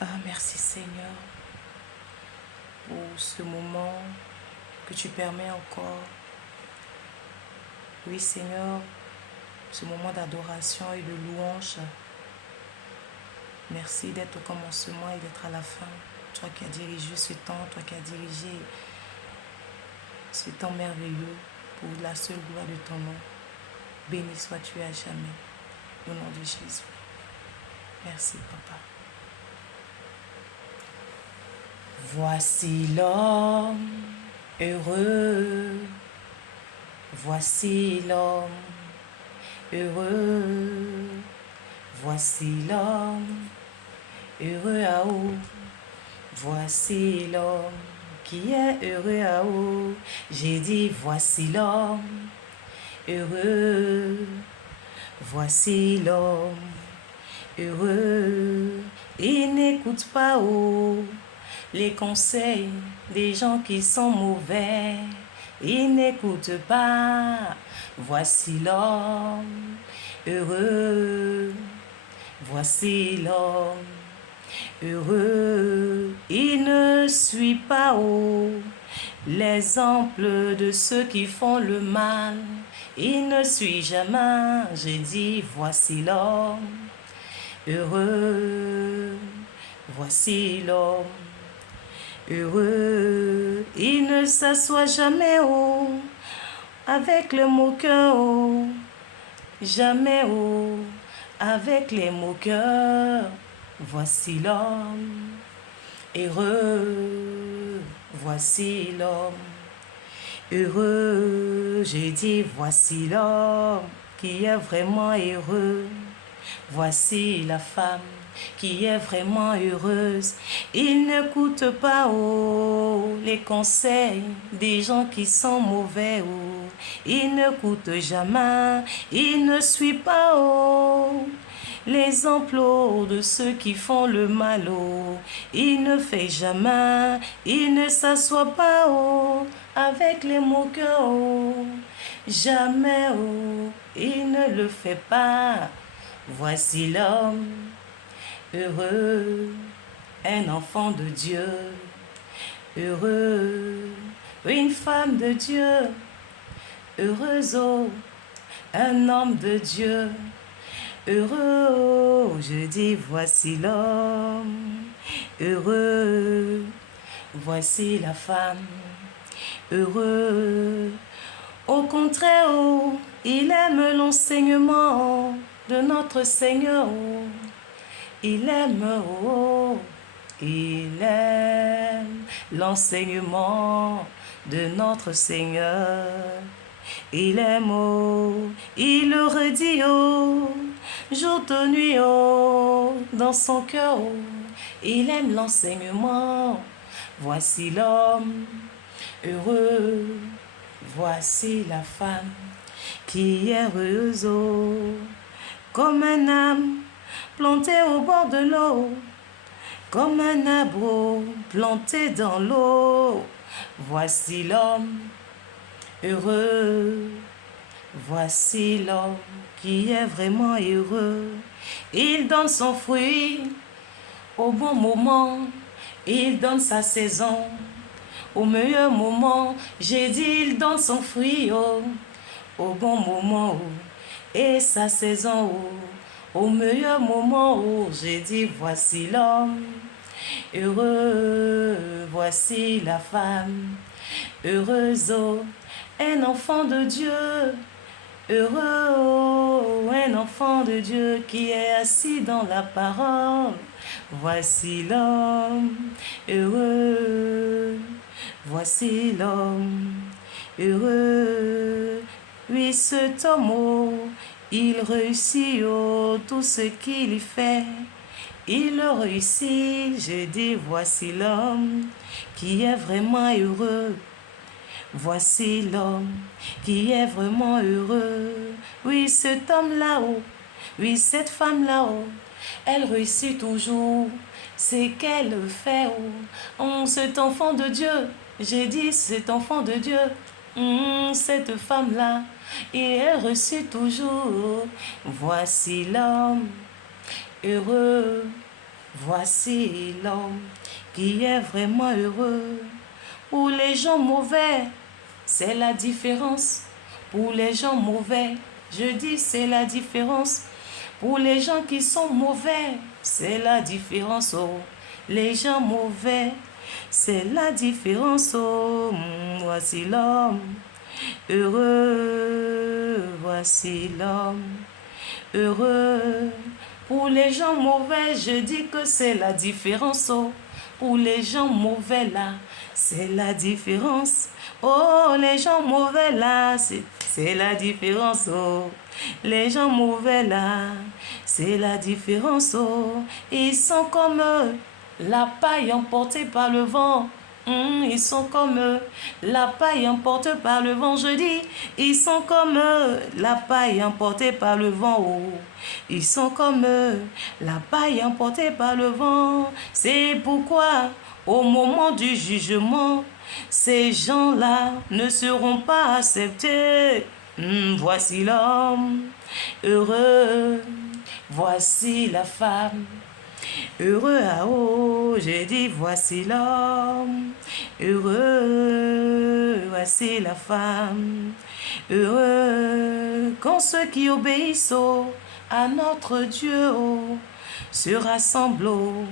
Ah, merci Seigneur pour ce moment que tu permets encore. Oui Seigneur, ce moment d'adoration et de louange. Merci d'être au commencement et d'être à la fin. Toi qui as dirigé ce temps, toi qui as dirigé ce temps merveilleux pour la seule gloire de ton nom. Béni sois-tu à jamais. Au nom de Jésus. Merci Papa. Voici l'homme heureux. Voici l'homme heureux. Voici l'homme heureux à haut. Voici l'homme qui est heureux à haut. J'ai dit voici l'homme heureux. Voici l'homme heureux. Il n'écoute pas les conseils des gens qui sont mauvais. Il n'écoute pas. Voici l'homme heureux. Voici l'homme heureux. Il ne suit pas l'exemple de ceux qui font le mal. Il ne suit jamais. J'ai dit voici l'homme heureux. Voici l'homme heureux. Il ne s'assoit jamais avec le moqueur. Jamais avec les moqueurs. Voici l'homme heureux. Voici l'homme heureux. J'ai dit voici l'homme qui est vraiment heureux. Voici la femme qui est vraiment heureuse. Il n'écoute pas les conseils des gens qui sont mauvais. Il n'écoute jamais. Il ne suit pas les emplois de ceux qui font le mal. Il ne fait jamais. Il ne s'assoit pas avec les moqueurs. Jamais. Il ne le fait pas. Voici l'homme heureux, un enfant de Dieu, heureux, une femme de Dieu, heureuse, un homme de Dieu, heureux, je dis voici l'homme, heureux, voici la femme, heureux. Au contraire, il aime l'enseignement de notre Seigneur. Il aime l'enseignement de notre Seigneur. Il aime il le redit jour de nuit dans son cœur. Il aime l'enseignement. Voici l'homme heureux. Voici la femme qui est heureuse comme un âme planté au bord de l'eau, comme un arbre planté dans l'eau. Voici l'homme heureux. Voici l'homme qui est vraiment heureux. Il donne son fruit au bon moment. Il donne sa saison au meilleur moment. J'ai dit il donne son fruit au bon moment et sa saison au meilleur moment. J'ai dit voici l'homme heureux. Voici la femme heureuse. Un enfant de Dieu heureux. Un enfant de Dieu qui est assis dans la parole. Voici l'homme heureux. Voici l'homme heureux. Oui, cet homme, il réussit tout ce qu'il fait. Il le réussit. Je dis, voici l'homme qui est vraiment heureux. Voici l'homme qui est vraiment heureux. Oui, cet homme là-haut. Oui, cette femme là-haut. Elle réussit toujours ce qu'elle fait. Cet enfant de Dieu. J'ai dit, cet enfant de Dieu. Cette femme-là. Et elle réussit toujours. Voici l'homme heureux. Voici l'homme qui est vraiment heureux. Pour les gens mauvais, c'est la différence. Pour les gens mauvais, je dis c'est la différence. Pour les gens qui sont mauvais, c'est la différence. Oh. Les gens mauvais, c'est la différence. Oh. Voici l'homme heureux. Voici l'homme heureux. Pour les gens mauvais, je dis que c'est la différence. Oh. Pour les gens mauvais là, c'est la différence. Oh, les gens mauvais là, c'est la différence. Oh. Les gens mauvais là, c'est la différence. Oh. Ils sont comme la paille emportée par le vent. Ils sont comme la paille emportée par le vent, je dis. Ils sont comme la paille emportée par le vent. Oh. Ils sont comme la paille emportée par le vent. C'est pourquoi, au moment du jugement, ces gens-là ne seront pas acceptés. Voici l'homme heureux. Voici la femme heureux à haut, j'ai dit voici l'homme, heureux, voici la femme, heureux, quand ceux qui obéissent à notre Dieu se rassemblent.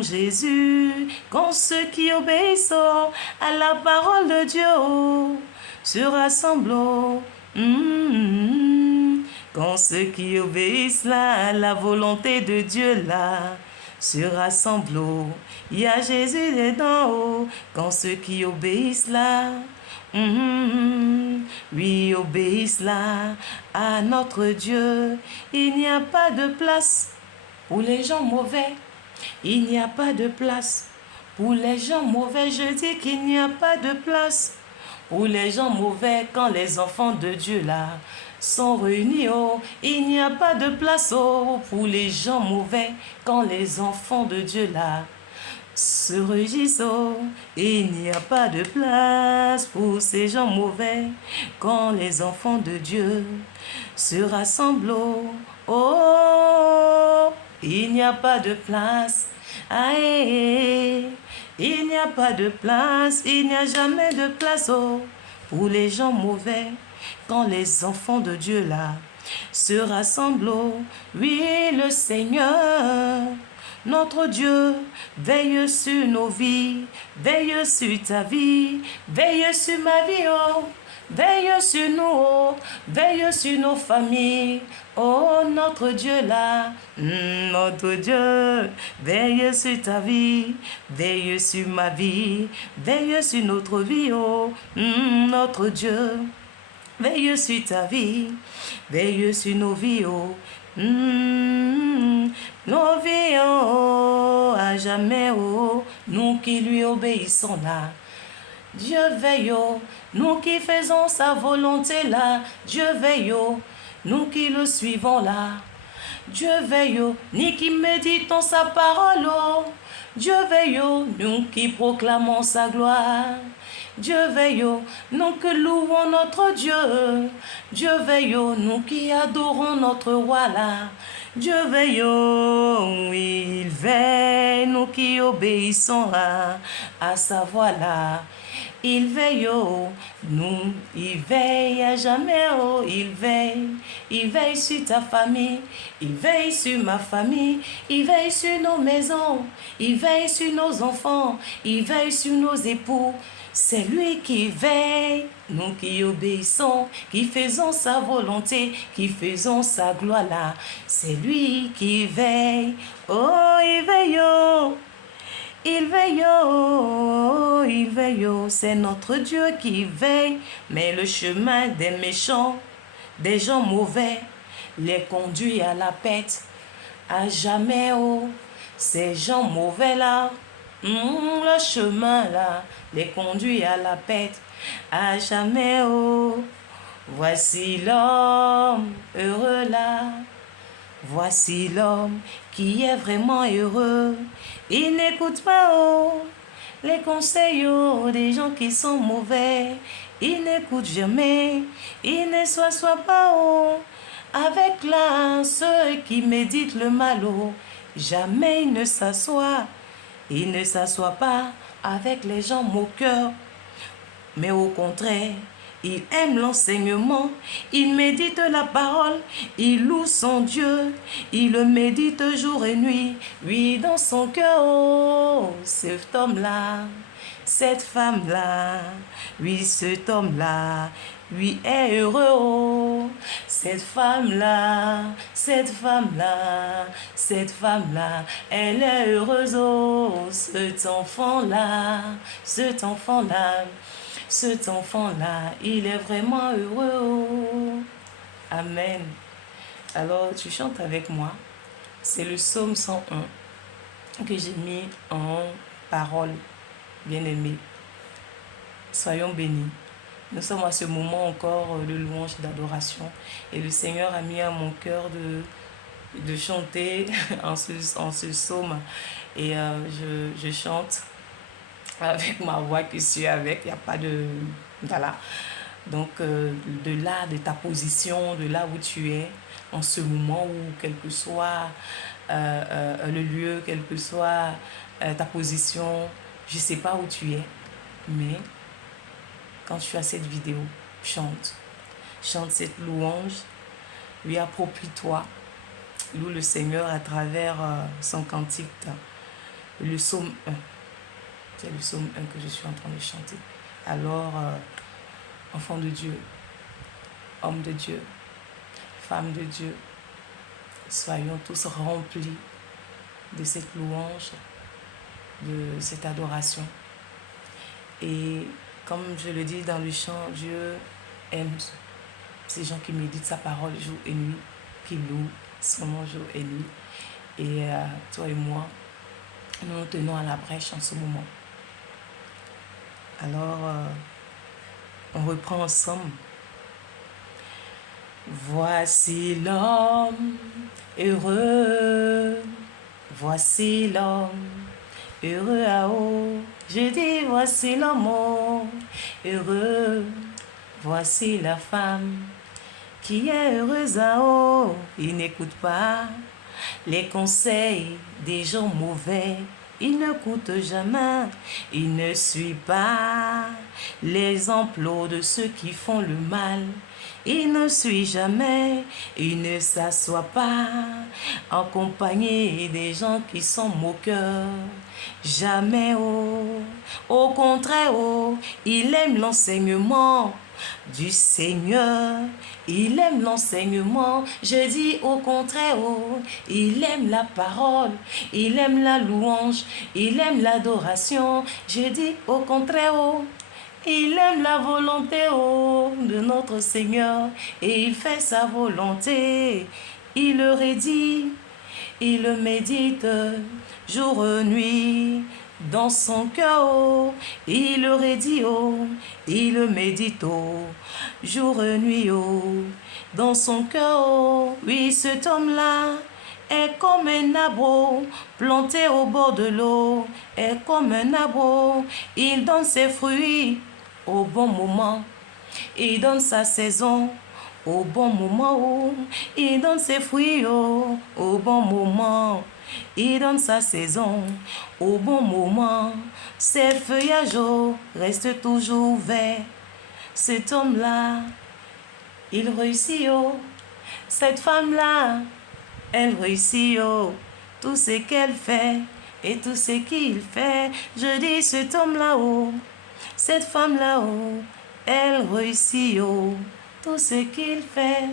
Jésus, quand ceux qui obéissent à la parole de Dieu se rassemblent. Quand ceux qui obéissent là, à la volonté de Dieu là, se rassemblent. Il y a Jésus dedans. Quand ceux qui obéissent là, oui, obéissent là à notre Dieu. Il n'y a pas de place pour les gens mauvais. Il n'y a pas de place pour les gens mauvais. Je dis qu'il n'y a pas de place pour les gens mauvais quand les enfants de Dieu là sont réunis. Il n'y a pas de place pour les gens mauvais quand les enfants de Dieu là se réjouissent. Il n'y a pas de place pour ces gens mauvais quand les enfants de Dieu se rassemblent. Oh, il n'y a pas de place. Aïe, il n'y a pas de place, il n'y a jamais de place pour les gens mauvais quand les enfants de Dieu là se rassemblent. Oui, le Seigneur, notre Dieu, veille sur nos vies, veille sur ta vie, veille sur ma vie, veille sur nous, veille sur nos familles. Oh, notre Dieu là, notre Dieu, veille sur ta vie, veille sur ma vie, veille sur notre vie, oh, notre Dieu, veille sur ta vie, veille sur nos vies, oh, nos vies, oh, à jamais, oh, nous qui lui obéissons là. Dieu veille, oh, nous qui faisons sa volonté là. Dieu veille, oh, nous qui le suivons là. Dieu veille, oh, nous qui méditons sa parole, oh. Dieu veille, oh, nous qui proclamons sa gloire. Dieu veille, oh, nous qui louons notre Dieu. Dieu veille, oh, nous qui adorons notre roi là. Dieu veille, oh, oui, il veille, nous qui obéissons à sa voix là. Il veille, oh, nous, il veille à jamais, oh, il veille sur ta famille, il veille sur ma famille, il veille sur nos maisons, il veille sur nos enfants, il veille sur nos époux. C'est lui qui veille, nous qui obéissons, qui faisons sa volonté, qui faisons sa gloire là. C'est lui qui veille, oh, il veille, oh. Il veille, oh, il veille, oh, c'est notre Dieu qui veille, mais le chemin des méchants, des gens mauvais, les conduit à la pète, à jamais, oh, ces gens mauvais là, le chemin là, les conduit à la pète, à jamais, oh, voici l'homme heureux là. Voici l'homme qui est vraiment heureux. Il n'écoute pas les conseils des gens qui sont mauvais. Il n'écoute jamais. Il ne s'assoit pas avec là ceux qui méditent le mal. Jamais il ne s'assoit. Il ne s'assoit pas avec les gens moqueurs. Mais au contraire, il aime l'enseignement, il médite la parole, il loue son Dieu, il le médite jour et nuit, oui dans son cœur, oh, cet homme-là, cette femme-là, oui cet homme-là, oui est heureux, oh, cette femme-là, cette femme-là, cette femme-là, elle est heureuse, oh, cet enfant-là, cet enfant-là. Cet enfant-là, il est vraiment heureux. Oh. Amen. Alors, tu chantes avec moi. C'est le psaume 101 que j'ai mis en parole, bien-aimé. Soyons bénis. Nous sommes à ce moment encore de louange et d'adoration. Et le Seigneur a mis à mon cœur de chanter en ce psaume. Et je chante avec ma voix que je suis avec, il n'y a pas de... Voilà. Donc, de là, de ta position, de là où tu es, en ce moment où, quel que soit le lieu, quelle que soit ta position, je ne sais pas où tu es, mais quand tu as cette vidéo, chante. Chante cette louange, lui approprie-toi, loue le Seigneur à travers son cantique, le psaume 1. C'est le psaume 1 que je suis en train de chanter. Alors, enfant de Dieu, homme de Dieu, femme de Dieu, soyons tous remplis de cette louange, de cette adoration. Et comme je le dis dans le chant, Dieu aime ces gens qui méditent sa parole jour et nuit, qui louent son nom jour et nuit. Et toi et moi, nous nous tenons à la brèche en ce moment. Alors, on reprend ensemble. Voici l'homme heureux, voici l'homme heureux à haut. Je dis voici l'homme heureux, voici la femme qui est heureuse à haut. Il n'écoute pas les conseils des gens mauvais. Il ne coûte jamais, il ne suit pas les emplois de ceux qui font le mal. Il ne suit jamais, il ne s'assoit pas en compagnie des gens qui sont moqueurs. Jamais, oh, au contraire, oh, il aime l'enseignement du Seigneur, il aime l'enseignement, je dis au contraire, oh, il aime la parole, il aime la louange, il aime l'adoration, je dis au contraire, oh, il aime la volonté, oh, de notre Seigneur, et il fait sa volonté, il le redit, il le médite jour et nuit. Dans son cœur, oh, il le redit, oh, il le médite, oh, jour et nuit, oh, dans son cœur, oh, oui, cet homme-là est comme un arbre planté au bord de l'eau, est comme un arbre, il donne ses fruits au bon moment, il donne sa saison au bon moment, oh, il donne ses fruits, oh, au bon moment. Il donne sa saison au bon moment. Ses feuillages restent toujours verts. Cet homme-là, il réussit, oh. Cette femme-là, elle réussit, oh. Tout ce qu'elle fait et tout ce qu'il fait. Je dis cet homme-là, oh. Cette femme-là, oh. Elle réussit, oh. Tout ce qu'il fait.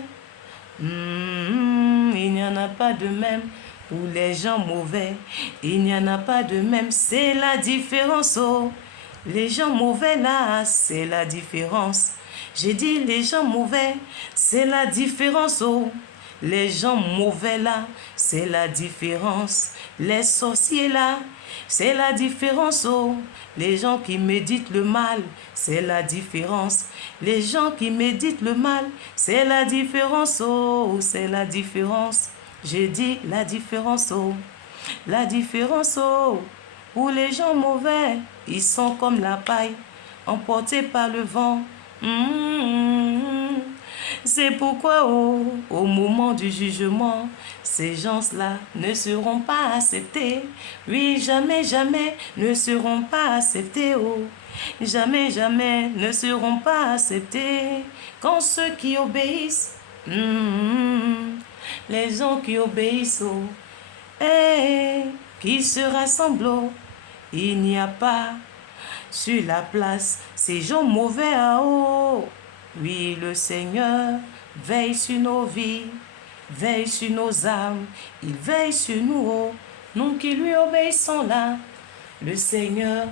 Il n'y en a pas de même. Pour les gens mauvais, il n'y en a pas de même, c'est la différence, oh. Les gens mauvais là, c'est la différence. J'ai dit les gens mauvais, c'est la différence, oh. Les gens mauvais là, c'est la différence. Les sorciers là, c'est la différence, oh. Les gens qui méditent le mal, c'est la différence. Les gens qui méditent le mal, c'est la différence, oh. C'est la différence. J'ai dit la différence, oh, la différence, oh, où les gens mauvais, ils sont comme la paille, emportés par le vent. C'est pourquoi au moment du jugement, ces gens-là ne seront pas acceptés. Oui, jamais, jamais ne seront pas acceptés. Oh, jamais, jamais ne seront pas acceptés. Quand ceux qui obéissent, les gens qui obéissent, qui se rassemblent, il n'y a pas sur la place ces gens mauvais à haut. Oui, le Seigneur veille sur nos vies, veille sur nos âmes, il veille sur nous, nous qui lui obéissons là. Le Seigneur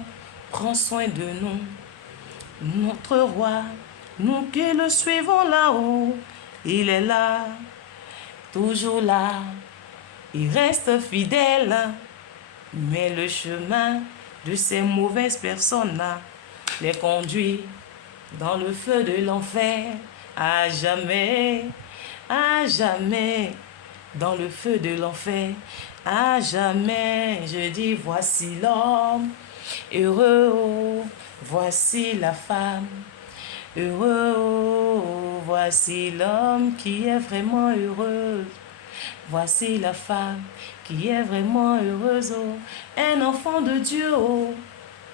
prend soin de nous, notre roi, nous qui le suivons là-haut. Il est là, toujours là, il reste fidèle, mais le chemin de ces mauvaises personnes-là les conduit dans le feu de l'enfer, à jamais, dans le feu de l'enfer, à jamais. Je dis, voici l'homme heureux, voici la femme heureux, voici l'homme qui est vraiment heureux. Voici la femme qui est vraiment heureuse, un enfant de Dieu,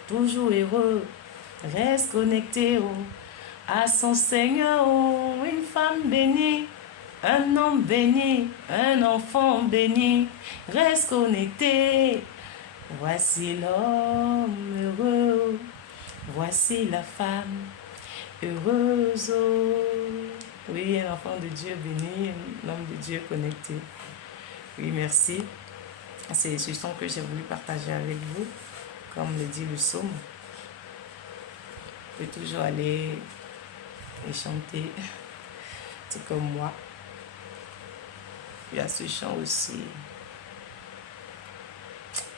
toujours heureux, reste connecté à son Seigneur, une femme bénie, un homme béni, un enfant béni, reste connecté. Voici l'homme heureux, voici la femme heureuse. Oui, un enfant de Dieu béni, un homme de Dieu connecté. Oui, merci. C'est ce son que j'ai voulu partager avec vous, comme le dit le psaume. Vous pouvez toujours aller et chanter, c'est comme moi. Il y a ce chant aussi.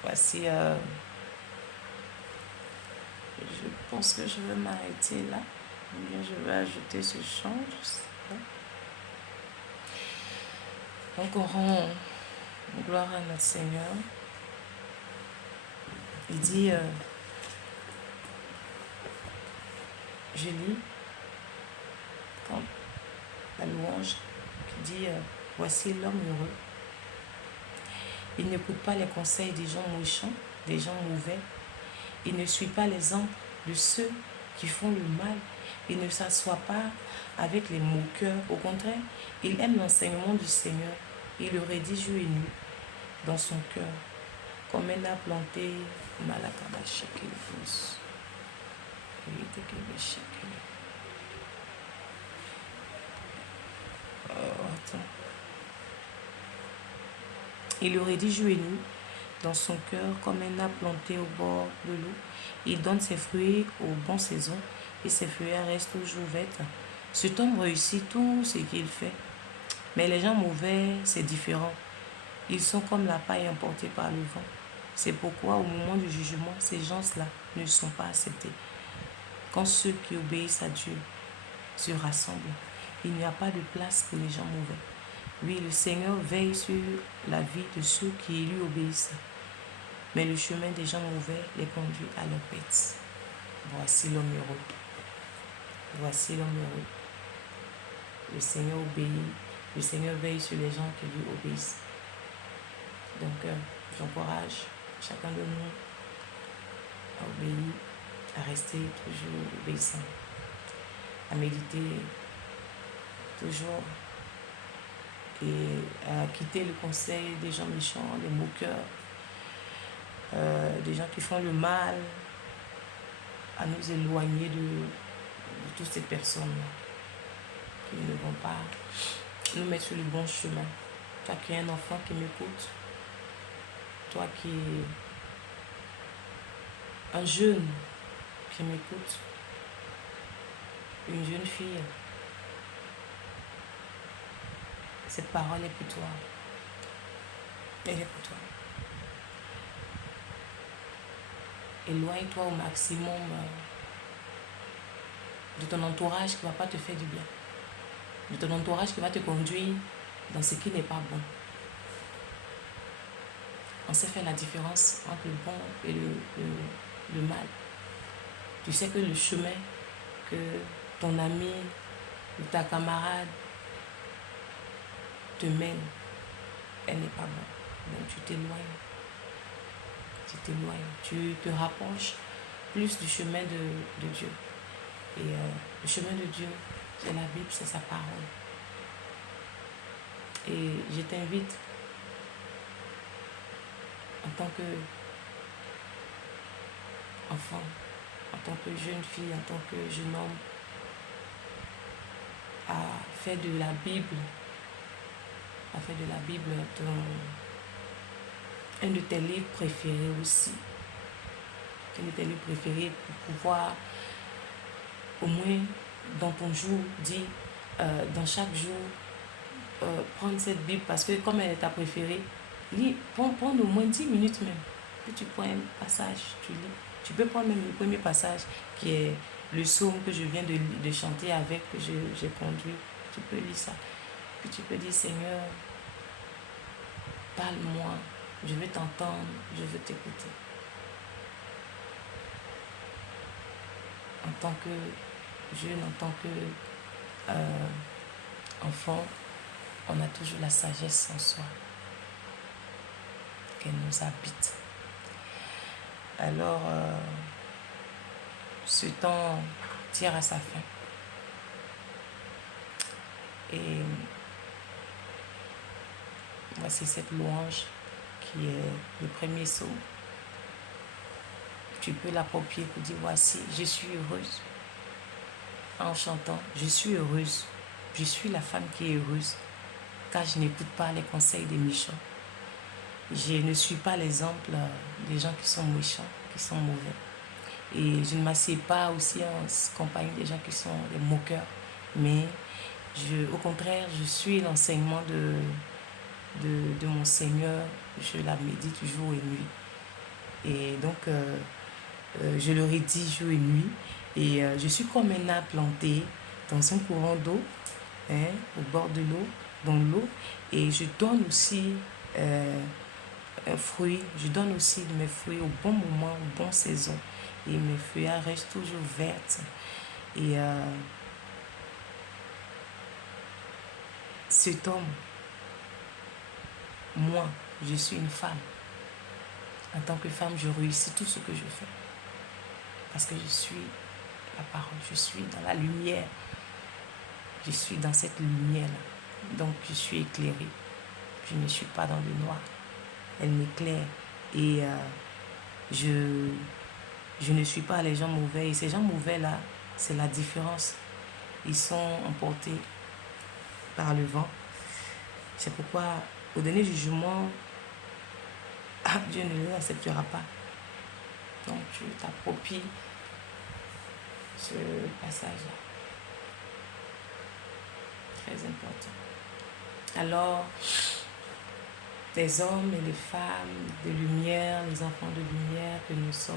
Voici, je pense que je vais m'arrêter là. Ou bien je vais ajouter ce chant, je sais pas. Donc on rend gloire à notre Seigneur. Il dit, je lis quand la louange qui dit, voici l'homme heureux. Il n'écoute pas les conseils des gens méchants, des gens mauvais. Il ne suit pas l'exemple de ceux qui font le mal. Il ne s'assoit pas avec les moqueurs. Au contraire, il aime l'enseignement du Seigneur. Il le rédige jour et nuit dans son cœur. Comme elle a planté Malakaba Shekelfus. Attends. Il le rédige jour et nuit dans son cœur comme un arbre planté au bord de l'eau. Il donne ses fruits aux bonnes saisons et ses feuilles restent toujours vertes. Cet homme réussit tout ce qu'il fait. Mais les gens mauvais, c'est différent. Ils sont comme la paille emportée par le vent. C'est pourquoi au moment du jugement, ces gens-là ne sont pas acceptés. Quand ceux qui obéissent à Dieu se rassemblent, il n'y a pas de place pour les gens mauvais. Oui, le Seigneur veille sur la vie de ceux qui lui obéissent. Mais le chemin des gens mauvais les conduit à leur perte. Voici l'homme heureux. Voici l'homme heureux. Le Seigneur obéit. Le Seigneur veille sur les gens qui lui obéissent. Donc, j'encourage chacun de nous à obéir, à rester toujours obéissant, à méditer toujours et à quitter le conseil des gens méchants, des moqueurs, des gens qui font le mal, à nous éloigner de toutes ces personnes-là qui ne vont pas nous mettre sur le bon chemin. Toi qui es un enfant qui m'écoute, toi qui es un jeune qui m'écoute, une jeune fille, cette parole est pour toi. Elle est pour toi. Éloigne-toi au maximum de ton entourage qui ne va pas te faire du bien. De ton entourage qui va te conduire dans ce qui n'est pas bon. On sait faire la différence entre le bon et le mal. Tu sais que le chemin que ton ami ou ta camarade te mène, elle n'est pas bonne. Donc tu t'éloignes. Tu t'éloignes. Tu te rapproches plus du chemin de Dieu. Et le chemin de Dieu, c'est la Bible, c'est sa parole. Et je t'invite, en tant qu'enfant, en tant que jeune fille, en tant que jeune homme, à faire de la Bible, un de tes livres préférés aussi. Un de tes livres préférés pour pouvoir, au moins dans ton jour, dire, dans chaque jour, prendre cette Bible, parce que comme elle est ta préférée, lis, prends au moins 10 minutes même. Puis tu prends un passage, tu lis. Tu peux prendre même le premier passage qui est le psaume que je viens de chanter avec, que j'ai conduit. Tu peux lire ça. Puis tu peux dire, Seigneur, parle-moi, je veux t'entendre, je veux t'écouter. En tant que jeune, en tant que enfant, on a toujours la sagesse en soi, qu'elle nous habite. Alors, ce temps tire à sa fin. Et voici cette louange qui est le premier psaume. Tu peux l'approprier pour dire, voici, je suis heureuse. En chantant, je suis heureuse. Je suis la femme qui est heureuse, car je n'écoute pas les conseils des méchants. Je ne suis pas l'exemple des gens qui sont méchants, qui sont mauvais. Et je ne m'assieds pas aussi en compagnie des gens qui sont des moqueurs. Mais au contraire, je suis l'enseignement de mon Seigneur. Je la médite jour et nuit. Et donc, je le redis jour et nuit. Et je suis comme un arbre planté dans un courant d'eau, au bord de l'eau, dans l'eau. Et je donne aussi un fruit. Je donne aussi de mes fruits au bon moment, aux bonnes saisons. Et mes feuillages restent toujours vertes. Et cet homme, moi, je suis une femme. En tant que femme, je réussis tout ce que je fais. Parce que je suis la parole, je suis dans la lumière. Je suis dans cette lumière-là. Donc, je suis éclairée. Je ne suis pas dans le noir. Elle m'éclaire. Et je ne suis pas les gens mauvais. Et ces gens mauvais-là, c'est la différence. Ils sont emportés par le vent. C'est pourquoi, au dernier jugement, Dieu ne les acceptera pas. Donc, tu t'appropries ce passage-là. Très important. Alors, les hommes et les femmes de lumière, les enfants de lumière que nous sommes,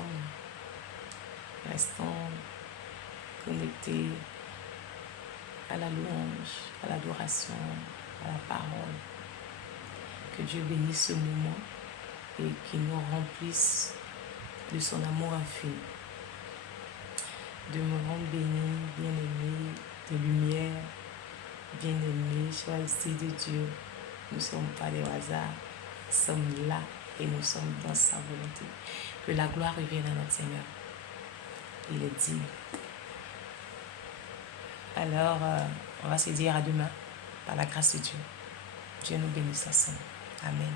restons connectés à la louange, à l'adoration, à la parole. Que Dieu bénisse ce moment et qu'il nous remplisse de son amour infini. De me rendre béni, bien-aimé, de lumière, bien-aimé, choisi de Dieu. Nous ne sommes pas des hasards, nous sommes là et nous sommes dans sa volonté. Que la gloire revienne à notre Seigneur. Il est digne. Alors, on va se dire à demain, par la grâce de Dieu. Dieu nous bénisse ensemble. Amen.